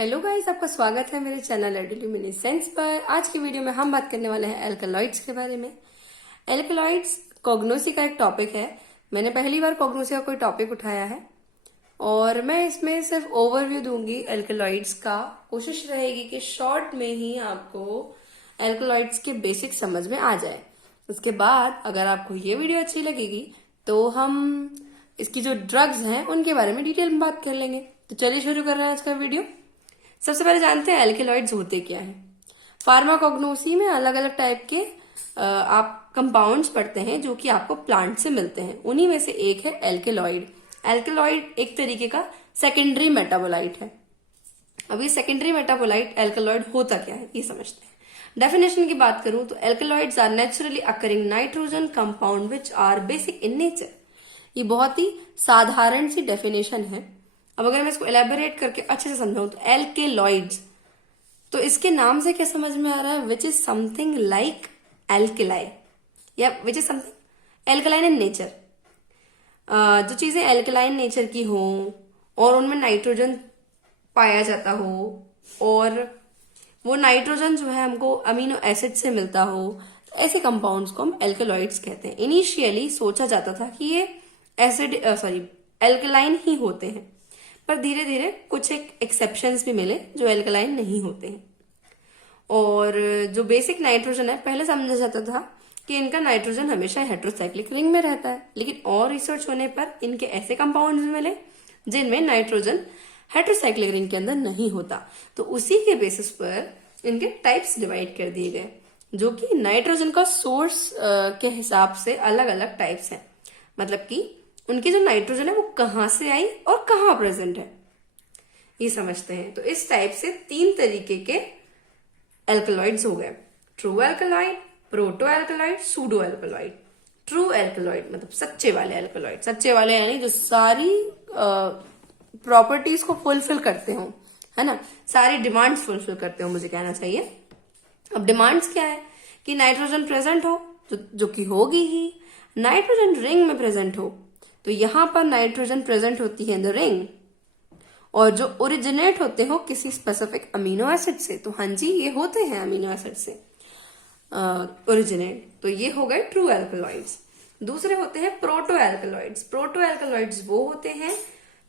Hello guys, आपका स्वागत है मेरे चैनल एडल्यूमिनेसेंस पर। आज की वीडियो में हम बात करने वाले हैं एल्कलॉइड्स के बारे में। एल्कलॉइड्स कॉग्नोसी का एक टॉपिक है। मैंने पहली बार कॉग्नोसी का कोई टॉपिक उठाया है और मैं इसमें सिर्फ ओवरव्यू दूंगी एल्कलॉइड्स का। कोशिश रहेगी कि शॉर्ट में ही आपको एल्कलॉइड्स के बेसिक समझ में आ जाए। उसके बाद अगर आपको ये वीडियो अच्छी लगेगी तो हम इसकी जो ड्रग्स हैं उनके बारे में डिटेल में बात कर लेंगे। तो चलिए शुरू कर रहे हैं आज का वीडियो। सबसे पहले जानते हैं एल्केलॉइड्स होते क्या हैं। फार्माकोग्नोसी में अलग अलग टाइप के आप कंपाउंड्स पढ़ते हैं जो कि आपको प्लांट से मिलते हैं। उन्हीं में से एक है एल्केलॉइड। एल्केलॉइड एक तरीके का सेकेंडरी मेटाबोलाइट है। अब ये सेकेंडरी मेटाबोलाइट एल्केलॉइड होता क्या है ये समझते हैं। डेफिनेशन की बात करूं तो alkaloids are naturally occurring nitrogen compound which are basic in nature. ये बहुत ही साधारण सी डेफिनेशन है। अब अगर मैं इसको एलेबोरेट करके अच्छे से समझाऊं तो एल्केलॉइड्स, तो इसके नाम से क्या समझ में आ रहा है? Which is something like alkali या which is something alkaline in nature. जो चीजें एल्कलाइन नेचर की हो और उनमें नाइट्रोजन पाया जाता हो और वो नाइट्रोजन जो है हमको अमीनो एसिड से मिलता हो, ऐसे कंपाउंड्स को हम एल्केलॉइड्स कहते हैं। इनिशियली सोचा जाता था कि ये एल्कलाइन ही होते हैं, पर धीरे धीरे कुछ एक एक्सेप्शंस भी मिले जो एल्कलाइन नहीं होते हैं। और जो बेसिक नाइट्रोजन है, पहले समझा जाता था कि इनका नाइट्रोजन हमेशा हेट्रोसाइक्लिक रिंग में रहता है, लेकिन और रिसर्च होने पर इनके ऐसे कंपाउंड्स मिले जिनमें नाइट्रोजन हेट्रोसाइक्लिक रिंग के अंदर नहीं होता। तो उसी के बेसिस पर इनके टाइप्स डिवाइड कर दिए गए, जो कि नाइट्रोजन का सोर्स के हिसाब से अलग अलग टाइप्स हैं। मतलब कि उनकी जो नाइट्रोजन है वो कहां से आई और कहां प्रेजेंट है ये समझते हैं। तो इस टाइप से 3 तरीके के एल्कलॉइड्स हो गए: true alkaloid, proto alkaloid, pseudo alkaloid. True alkaloid मतलब सच्चे वाले एल्कलॉइड। सच्चे वाले यानी जो सारी प्रॉपर्टीज को फुलफिल करते हो, है ना, सारी डिमांड्स फुलफिल करते हो, मुझे कहना चाहिए। अब डिमांड्स क्या है कि नाइट्रोजन प्रेजेंट हो, जो कि होगी ही। नाइट्रोजन रिंग में प्रेजेंट हो, तो यहां पर नाइट्रोजन प्रेजेंट होती है इन द रिंग, और जो ओरिजिनेट होते हो किसी स्पेसिफिक अमीनो एसिड से, तो हाँ जी ये होते हैं अमीनो एसिड से ओरिजिनेट। तो ये हो गए ट्रू एल्कलॉइड्स। दूसरे होते हैं प्रोटो एल्कलॉइड्स। प्रोटो एल्कलॉइड्स वो होते हैं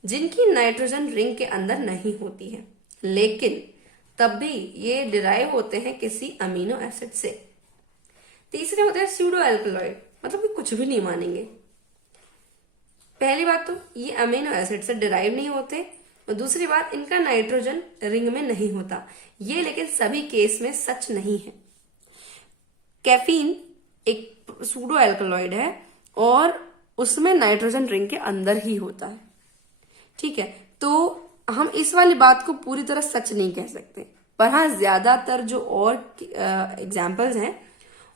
जिनकी नाइट्रोजन रिंग के अंदर नहीं होती है, लेकिन तब भी ये डिराइव होते हैं किसी अमीनो एसिड से। तीसरे होते हैं स्यूडो एल्कलॉइड, मतलब कि कुछ भी नहीं मानेंगे। पहली बात तो ये अमीनो एसिड से डिराइव नहीं होते, और दूसरी बात इनका नाइट्रोजन रिंग में नहीं होता। ये लेकिन सभी केस में सच नहीं है। कैफीन एक सूडो एल्कलॉइड है और उसमें नाइट्रोजन रिंग के अंदर ही होता है, ठीक है। तो हम इस वाली बात को पूरी तरह सच नहीं कह सकते, पर हाँ ज्यादातर जो और एग्जाम्पल्स हैं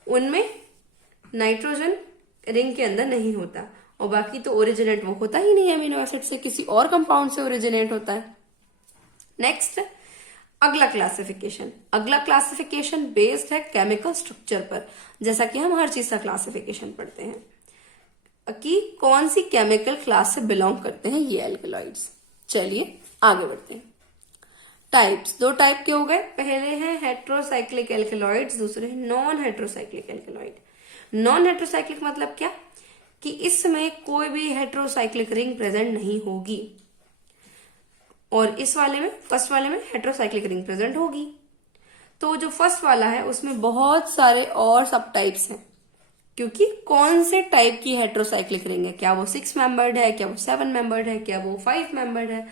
उनमें नाइट्रोजन रिंग के अंदर नहीं होता, और बाकी तो ओरिजिनेट वो होता ही नहीं है अमीनो एसिड से, किसी और कंपाउंड से ओरिजिनेट होता है। नेक्स्ट अगला क्लासिफिकेशन। अगला क्लासिफिकेशन बेस्ड है केमिकल स्ट्रक्चर पर, जैसा कि हम हर चीज का क्लासिफिकेशन पढ़ते हैं कि कौन सी केमिकल क्लास से बिलोंग करते हैं ये एल्कलॉइड्स। चलिए आगे बढ़ते हैं। टाइप्स 2 टाइप के हो गए। पहले हैं हेट्रोसाइक्लिक एल्कलॉइड्स, दूसरे हैं non heterocyclic alkaloid. Non heterocyclic मतलब क्या कि इसमें कोई भी हेट्रोसाइक्लिक रिंग प्रेजेंट नहीं होगी, और इस वाले में फर्स्ट वाले में हेट्रोसाइक्लिक रिंग प्रेजेंट होगी। तो जो फर्स्ट वाला है उसमें बहुत सारे और सब टाइप्स हैं, क्योंकि कौन से टाइप की हेट्रोसाइक्लिक रिंग है, क्या वो 6 मेंबर्ड है, क्या वो 7 मेंबर्ड है, क्या वो 5 मेंबर्ड है,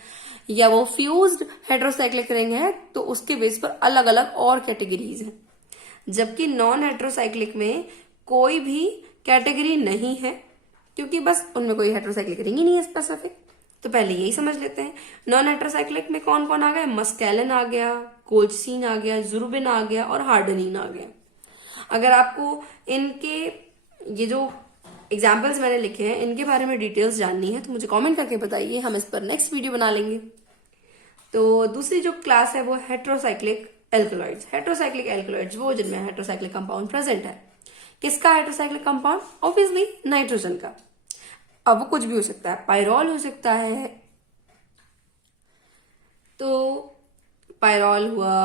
या वो फ्यूज्ड हेट्रोसाइक्लिक रिंग है, तो उसके बेस पर अलग अलग और कैटेगरीज हैं। जबकि नॉन हेट्रोसाइक्लिक में कोई भी कैटेगरी नहीं है, क्योंकि बस उनमें कोई हेट्रोसाइक्लिक रिंग ही नहीं है स्पेसिफिक। तो पहले यही समझ लेते हैं। नॉन हेट्रोसाइक्लिक में कौन कौन आ गया? मस्कैलिन आ गया, कोल्चिसिन आ गया, जुरुबिन आ गया और हार्डनिन आ गया। अगर आपको इनके ये जो एग्जाम्पल्स मैंने लिखे हैं इनके बारे में डिटेल्स जाननी है तो मुझे कमेंट करके बताइए, हम इस पर नेक्स्ट वीडियो बना लेंगे। तो दूसरी जो क्लास है वो हेट्रोसाइक्लिक एल्कलॉइड्स। हेट्रोसाइक्लिक एल्कलॉइड्स वो जिनमें हेट्रोसाइक्लिक कंपाउंड प्रेजेंट है। किसका हेट्रोसाइक्लिक कंपाउंड? ऑब्वियसली नाइट्रोजन का। अब वो कुछ भी हो सकता है, पायरोल हो सकता है। तो पायरॉल हुआ,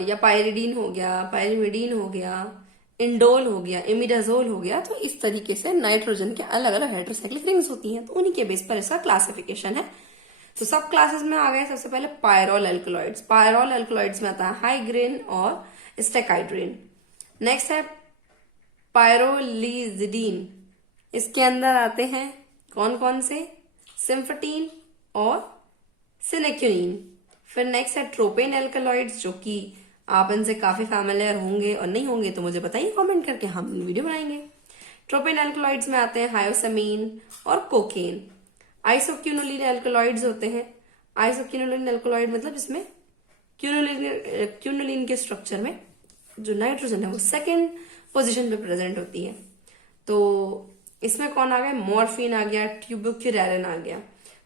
या पायरिडीन हो गया, पायरिमिडीन हो गया, इंडोल हो गया, इमिडाजोल हो गया। तो इस तरीके से नाइट्रोजन के अलग अलग हाइड्रोसाइक्लिक रिंग्स होती हैं, तो उन्हीं के बेस पर इसका क्लासिफिकेशन है। तो सब क्लासेस में आ गए। सबसे पहले पायरॉल एल्कलॉइड्स। पायरॉल एल्कलॉइड्स में आता है हाइग्रेन और स्टेकाइड्रेन। नेक्स्ट है पायरोलिजिडीन। इसके अंदर आते हैं कौन कौन से? सिम्फटीन और सिनेक्यूनिन। फिर नेक्स्ट है ट्रोपेन एल्कलॉइड्स, जो कि आप इनसे काफी फैमिलियर होंगे, और नहीं होंगे तो मुझे बताइए कमेंट करके, हम वीडियो बनाएंगे। ट्रोपेन एल्कलॉइड्स में आते हैं हायोसमीन और कोकेन। आइसोक्यूनोलिन एल्कलॉइड्स होते हैं। आइसोक्यूनोलिन एल्कलॉइड मतलब इसमें क्यूनोलिन के स्ट्रक्चर में जो नाइट्रोजन है वो सेकेंड पोजीशन पे प्रेजेंट होती है। तो इसमें कौन आ गया? मॉर्फिन आ गया, ट्यूबोक्यूरेलिन आ गया।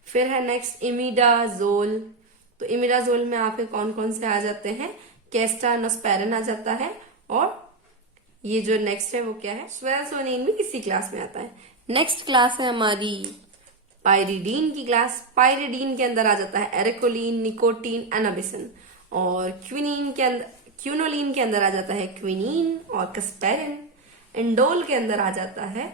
फिर है नेक्स्ट इमिडाजोल। तो इमिडाजोल में आपके कौन कौन से आ जाते हैं? कैस्टानोस्पेरिन आ जाता है, और ये जो नेक्स्ट है वो क्या है? स्वेल्सोनिन भी इसी क्लास में आता है। नेक्स्ट क्लास है हमारी पायरिडीन की क्लास। पायरिडीन के अंदर आ जाता है एरिकोलिन, निकोटीन, एनाबिसिन। और क्यूनोलिन के अंदर आ जाता है क्विनीन और कस्पेरिन। इंडोल के अंदर आ जाता है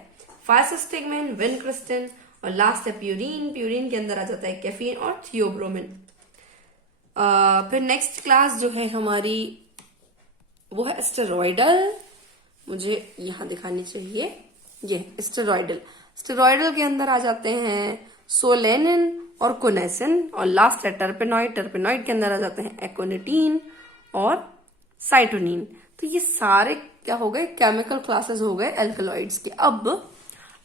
फाइसोस्टिगमिन, विनक्रिस्टिन। और लास्ट है प्यूरिन। प्यूरिन के अंदर आ जाता है कैफीन और थियोब्रोमिन। फिर नेक्स्ट क्लास जो है हमारी वो है स्टेरॉइडल। मुझे यहां दिखानी चाहिए, ये स्टेरॉइडल। स्टेरॉइडल के अंदर आ जाते हैं सोलेनिन और कोनेसिन। और लास्ट है टर्पेनॉइड। टर्पेनॉइड के अंदर आ जाते हैं एकोनिटीन और साइटोनिन। तो ये सारे क्या हो गए? केमिकल क्लासेस हो गए एल्कलॉइड्स के। अब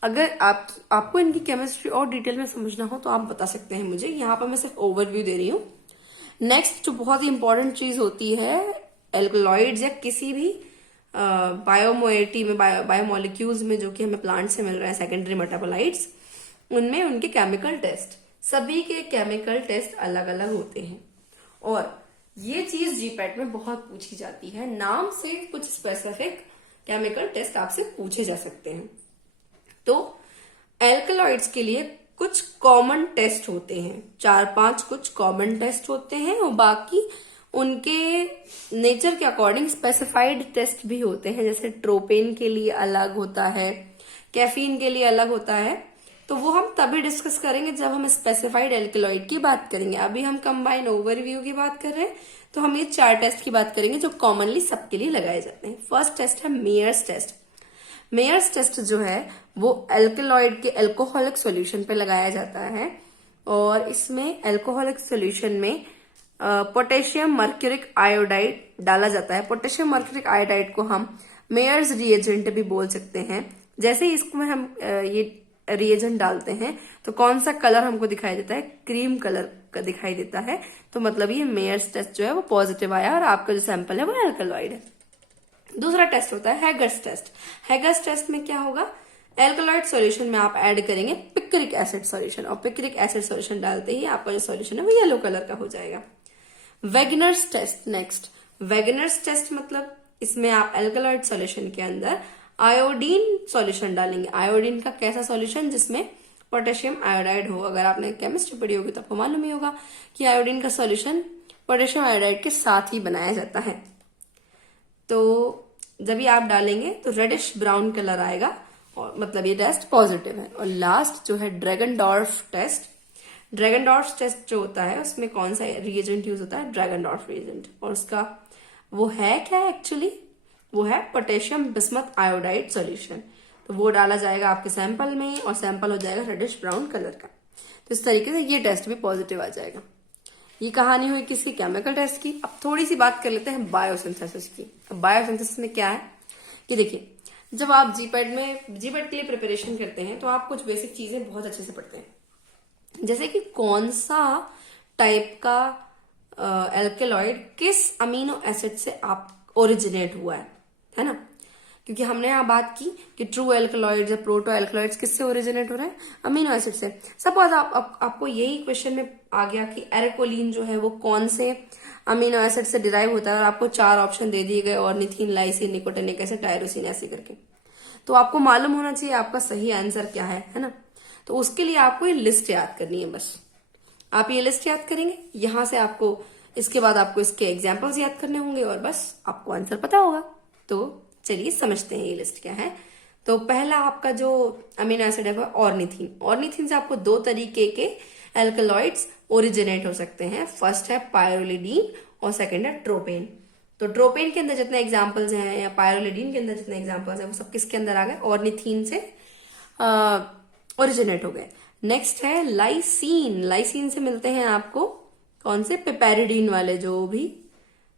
अगर आपको इनकी केमिस्ट्री और डिटेल में समझना हो तो आप बता सकते हैं मुझे। यहाँ पर मैं सिर्फ ओवरव्यू दे रही हूँ। नेक्स्ट जो बहुत ही इंपॉर्टेंट चीज होती है एल्कलॉइड्स या किसी भी बायोमोइटी में, बायोमोलिक्यूल्स में जो कि हमें प्लांट से मिल रहा है, सेकेंडरी मेटाबोलाइट्स, उनमें उनके केमिकल टेस्ट, सभी के केमिकल टेस्ट अलग अलग होते हैं। और ये चीज जीपैट में बहुत पूछी जाती है। नाम से कुछ स्पेसिफिक केमिकल टेस्ट आपसे पूछे जा सकते हैं। तो एल्कलॉइड्स के लिए कुछ कॉमन टेस्ट होते हैं, 4-5 कुछ कॉमन टेस्ट होते हैं, और बाकी उनके नेचर के अकॉर्डिंग स्पेसिफाइड टेस्ट भी होते हैं। जैसे ट्रोपेन के लिए अलग होता है, कैफीन के लिए अलग होता है। तो वो हम तभी डिस्कस करेंगे जब हम स्पेसिफाइड एल्कलॉइड की बात करेंगे। अभी हम कंबाइन ओवरव्यू की बात कर रहे हैं, तो हम ये 4 टेस्ट की बात करेंगे जो कॉमनली सबके लिए लगाए जाते हैं। फर्स्ट टेस्ट है मेयर्स टेस्ट। मेयर्स टेस्ट जो है वो एल्कलॉइड के एल्कोहलिक सॉल्यूशन पे लगाया जाता है, और इसमें एल्कोहलिक सॉल्यूशन में पोटेशियम मर्क्यूरिक आयोडाइड डाला जाता है। पोटेशियम मर्क्यूरिक आयोडाइड को हम मेयर्स रिएजेंट भी बोल सकते हैं। जैसे ही इसमें हम ये रिएजेंट डालते हैं तो कौन सा कलर हमको दिखाई देता है? क्रीम कलर का दिखाई देता है। तो मतलब ये मेयर्स टेस्ट जो है वो पॉजिटिव आया, और आपका जो सैंपल है वो एल्कलॉइड है। दूसरा टेस्ट होता है हैगर्स टेस्ट। हैगर्स टेस्ट में क्या होगा? एल्कलॉइड सॉल्यूशन में आप ऐड करेंगे पिक्रिक एसिड सॉल्यूशन, और पिक्रिक एसिड सॉल्यूशन डालते ही आपका जो सॉल्यूशन है वो येलो कलर का हो जाएगा। वेगनर्स टेस्ट। नेक्स्ट वेगनर्स टेस्ट मतलब इसमें आप एल्कलॉइड सॉल्यूशन के अंदर आयोडीन सॉल्यूशन डालेंगे। आयोडीन का कैसा सॉल्यूशन? जिसमें पोटेशियम आयोडाइड हो। अगर आपने केमिस्ट्री पढ़ी होगी तो आपको मालूम ही होगा कि आयोडीन का सॉल्यूशन पोटेशियम आयोडाइड के साथ ही बनाया जाता है। तो जब ये आप डालेंगे तो रेडिश ब्राउन कलर आएगा, और मतलब ये टेस्ट पॉजिटिव है। और लास्ट जो है ड्रैगनडॉर्फ टेस्ट। ड्रैगनडॉर्फ टेस्ट जो होता है उसमें कौन सा रिएजेंट यूज होता है? ड्रैगनडॉर्फ रिएजेंट। और उसका वो है क्या एक्चुअली? वो है पोटेशियम बिस्मथ आयोडाइड सॉल्यूशन। तो वो डाला जाएगा आपके सैंपल में, और सैंपल हो जाएगा रेडिश ब्राउन कलर का। तो इस तरीके से ये टेस्ट भी पॉजिटिव आ जाएगा। ये कहानी हुई किसी केमिकल टेस्ट की। अब थोड़ी सी बात कर लेते हैं बायोसिंथेसिस की। अब बायोसिंथेसिस में क्या है कि देखिए, जब आप जीपैट के लिए प्रिपरेशन करते हैं तो आप कुछ बेसिक चीजें बहुत अच्छे से पढ़ते हैं। जैसे कि कौन सा टाइप का एल्केलॉइड किस अमीनो एसिड से आप ओरिजिनेट हुआ है ना? क्योंकि हमने यहाँ बात की कि ट्रू एल्कलॉइड्स या प्रोटो एल्कलॉइड्स किससे ओरिजिनेट हो रहे हैं? अमीनो एसिड से। सपोज आपको यही क्वेश्चन में आ गया कि एरिकोलिन जो है वो कौन से अमीनो एसिड से डिराइव होता है, और आपको 4 ऑप्शन दे दिए गए, ornithine, lysine, nicotinic acid, tyrosine, ऐसे करके। तो आपको मालूम होना चाहिए आपका सही आंसर क्या है ना? तो उसके लिए आपको ये लिस्ट याद करनी है बस। आप ये लिस्ट याद करेंगे, यहां से आपको इसके बाद आपको इसके एग्जाम्पल्स याद करने होंगे और बस आपको आंसर पता होगा। तो चलिए समझते हैं ये लिस्ट क्या है। तो पहला आपका जो अमीनो एसिड है वो ऑर्निथीन। ऑर्निथीन से आपको दो तरीके के एल्कलॉइड्स ओरिजिनेट हो सकते हैं। फर्स्ट है पायरोलिडीन और सेकंड है ट्रोपेन। तो ट्रोपेन के अंदर जितने एग्जाम्पल्स हैं या पायरोलिडीन के अंदर जितने एग्जाम्पल्स हैं वो सब किसके अंदर आ गए, ऑर्निथीन से ओरिजिनेट हो गए। नेक्स्ट है लाइसीन। लाइसीन से मिलते हैं आपको कौन से, पिपेरिडीन वाले जो भी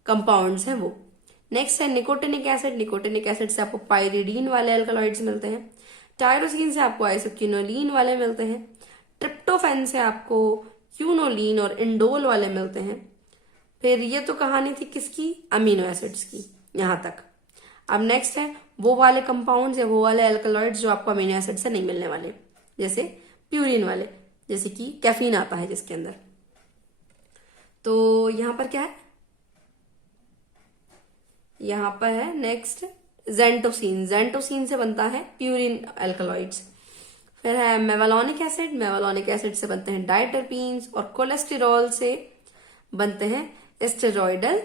कंपाउंड्स हैं वो। नेक्स्ट है निकोटिनिक एसिड। निकोटिनिक एसिड से आपको पायरिडीन वाले एल्कलॉइड्स मिलते हैं। टायरोसिन से आपको आइसोक्विनोलिन वाले मिलते हैं। ट्रिप्टोफैन से आपको क्यूनोलिन और इंडोल वाले मिलते हैं। फिर ये तो कहानी थी किसकी, अमीनो एसिड्स की, यहां तक। अब नेक्स्ट है वो वाले कंपाउंड्स या वो वाले एल्कलॉइड्स जो आपको अमीनो एसिड से नहीं मिलने वाले, जैसे प्यूरिन वाले, जैसे कि कैफीन आता है जिसके अंदर। तो यहां पर क्या है, यहां पर है नेक्स्ट जेंटोसिन। जेंटोसिन से बनता है प्यूरिन एल्कलॉइड्स। फिर है मेवालोनिक एसिड। मेवालोनिक एसिड से बनते हैं डाइटरपीन्स और कोलेस्टेरॉल से बनते हैं स्टेरॉइडल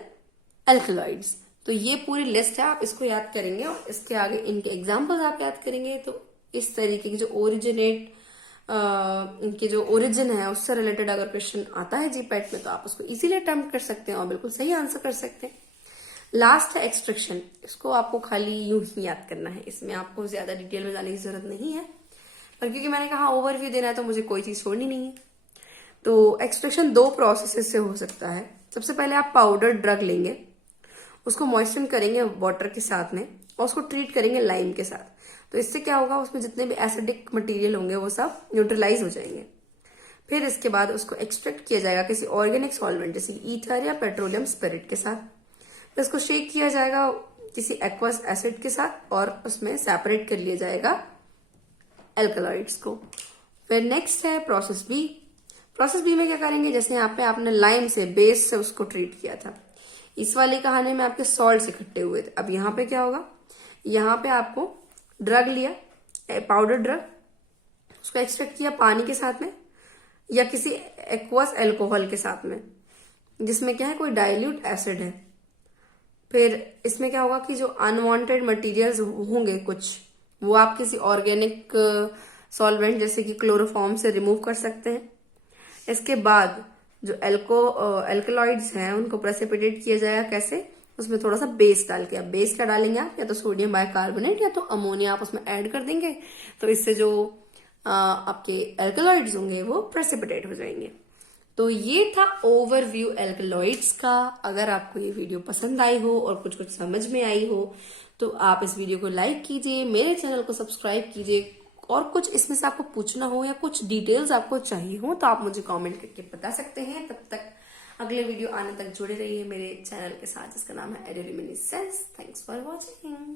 एल्कलॉइड्स। तो ये पूरी लिस्ट है, आप इसको याद करेंगे और इसके आगे इनके एग्जाम्पल्स आप याद करेंगे। तो इस तरीके की जो इनके जो ओरिजिन है उससे रिलेटेड अगर क्वेश्चन आता है जीपैट में तो आप उसको इजीली अटेम्प्ट कर सकते हैं और बिल्कुल सही आंसर कर सकते हैं। लास्ट है एक्सट्रैक्शन। इसको आपको खाली यूं ही याद करना है, इसमें आपको ज्यादा डिटेल में जाने की जरूरत नहीं है, पर क्योंकि मैंने कहा ओवरव्यू देना है तो मुझे कोई चीज छोड़नी नहीं है। तो एक्सट्रैक्शन दो प्रोसेस से हो सकता है। सबसे पहले आप पाउडर ड्रग लेंगे, उसको मॉइस्चर करेंगे वाटर के साथ में और उसको ट्रीट करेंगे लाइम के साथ। तो इससे क्या होगा, उसमें जितने भी एसिडिक मटेरियल होंगे वो सब न्यूट्रलाइज हो जाएंगे। फिर इसके बाद उसको एक्सट्रैक्ट किया जाएगा किसी ऑर्गेनिक सॉल्वेंट जैसे ईथर या पेट्रोलियम स्पिरिट के साथ। फिर इसको शेक किया जाएगा किसी एक्वस एसिड के साथ और उसमें सेपरेट कर लिया जाएगा एल्कलॉइड्स को। फिर नेक्स्ट है प्रोसेस बी। प्रोसेस बी में क्या करेंगे, जैसे यहाँ पे आपने लाइम से बेस से उसको ट्रीट किया था, इस वाली कहानी में आपके सॉल्ट इकट्ठे हुए थे। अब यहाँ पे क्या होगा, यहाँ पे आपको ड्रग लिया, पाउडर ड्रग, उसको एक्सट्रैक्ट किया पानी के साथ में या किसी एक्वस एल्कोहल के साथ में जिसमें क्या है कोई डाइल्यूट एसिड है। फिर इसमें क्या होगा कि जो अनवांटेड मटेरियल्स होंगे कुछ, वो आप किसी ऑर्गेनिक सॉल्वेंट जैसे कि क्लोरोफॉर्म से रिमूव कर सकते हैं। इसके बाद जो एल्कलॉइड्स हैं उनको प्रेसिपिटेट किया जाएगा, कैसे, उसमें थोड़ा सा बेस डाल के। अब बेस क्या डालेंगे आप, या तो सोडियम बाइकार्बोनेट या तो अमोनिया आप उसमें ऐड कर देंगे, तो इससे जो आपके एल्कलॉइड्स होंगे वो प्रेसिपिटेट हो जाएंगे। तो ये था ओवरव्यू एल्कलॉइड्स का। अगर आपको ये वीडियो पसंद आई हो और कुछ कुछ समझ में आई हो तो आप इस वीडियो को लाइक कीजिए, मेरे चैनल को सब्सक्राइब कीजिए, और कुछ इसमें से आपको पूछना हो या कुछ डिटेल्स आपको चाहिए हो तो आप मुझे कमेंट करके बता सकते हैं। तब तक अगले वीडियो आने तक जुड़े रहिए मेरे चैनल के साथ जिसका नाम है एडुल्यूमिनेसेंस। Thanks for watching.